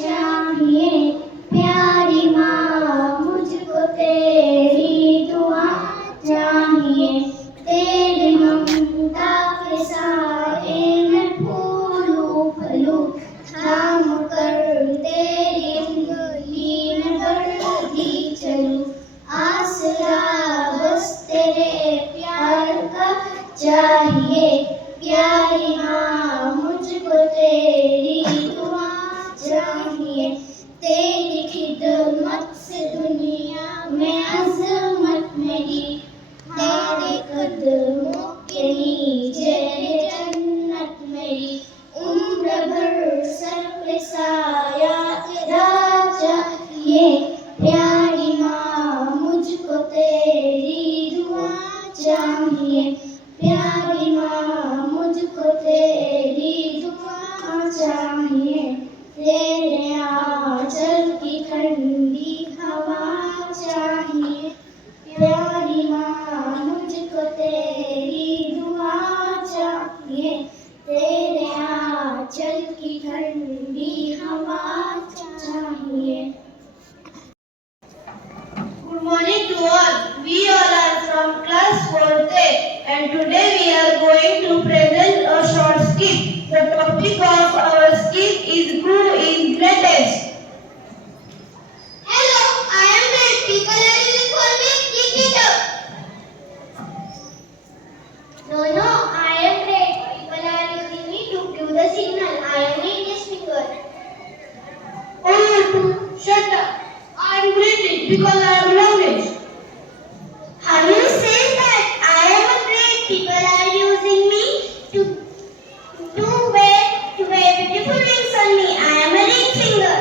चाहिए। प्यारी माँ मुझको तेरी दुआ चाहिए। तेरी ममता के साए में फूलूं फलूं, थाम कर तेरी उंगली में बढ़ती चलूं। आसरा बस तेरे प्यार का चाहिए। प्यारी माँ मुझको तेरी दुआ चाहिए। तेरी खिदमत से दुनिया में अज़मत मेरी, तेरे कदमों के नीचे जन्नत मेरी। उम्र भर सर पे साया तेरा चाहिए। प्यारी माँ मुझको तेरी दुआ चाहिए। प्यारी माँ मुझको तेरी दुआ चाहिए। तेरे आंचल की ठंडी हवा चाहिए। प्यारी माँ मुझको तेरी दुआ चाहिए। तेरे आंचल की ठंडी हवा चाहिए। Good morning to all. We all are from class 4th A, and today we are going to present a short skit. The topic of our skit is Who is Greatest? Hello, I am great. People are using for me. Keep it up. No, I am great. People are using me to give the signal. I am greatest finger. Oh, shut up. I am greatest because I am longest. How you say that? I am a great. People are using me to wear beautiful rings on me. I am a ring finger.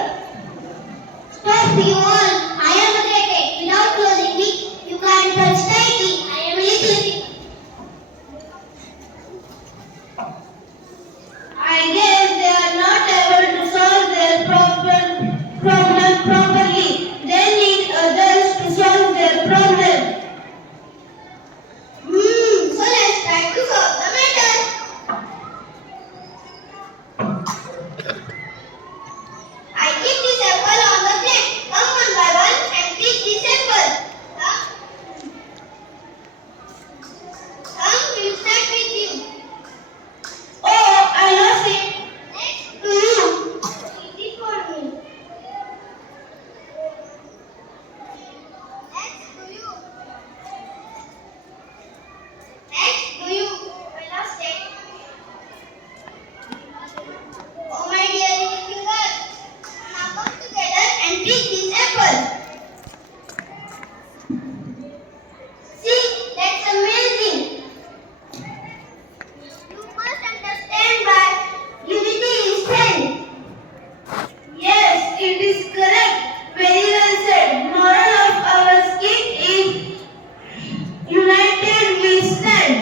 Stop you all. I am a great. Without closing me, you can't touch the key. I am a little bit. I guess they are not able to solve their problem properly. They need others to solve their problem. So let's try to solve the matter. I keep this apple on the plate. Come one by one and pick this apple. Come, we'll start with you. Oh, I lost it. Next to you. Easy for me. Next to you. Next to you. I lost it. Oh my dear little finger. Now come together and pick this apple. See, that's amazing. You must understand that unity is strength. Yes, it is correct. Very well said. Moral of our skit is united we stand.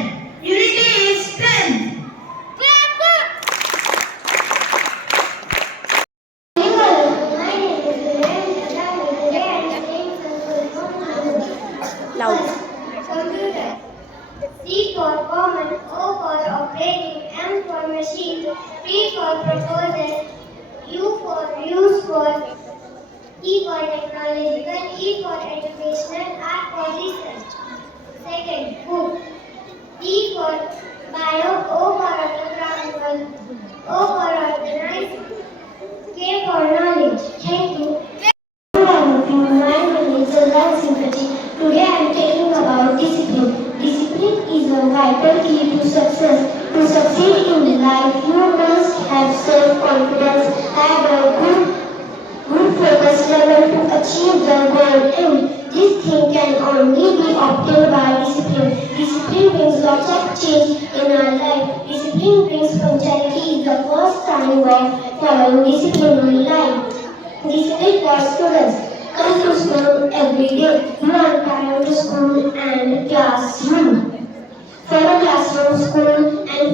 Unity is strength. Loud. Computer. C for common, O for operating, M for machine, P for proposal, U for useful, T for technological, E for educational, R for research. Second, book. E for bio, O for orthographical, O for organized, K for knowledge. Thank you. My name is Zalal Sympathy. Today I am talking about discipline. Discipline is a vital key to success. To succeed in life, you must have self-confidence, have a good focus level to achieve the goal, and this thing can only be obtained by discipline. Discipline brings lots of change in our life. Discipline brings punctuality is the first sign of following discipline in life. Discipline for students. Come to school every day. You are tired to school and classroom. From classroom, school and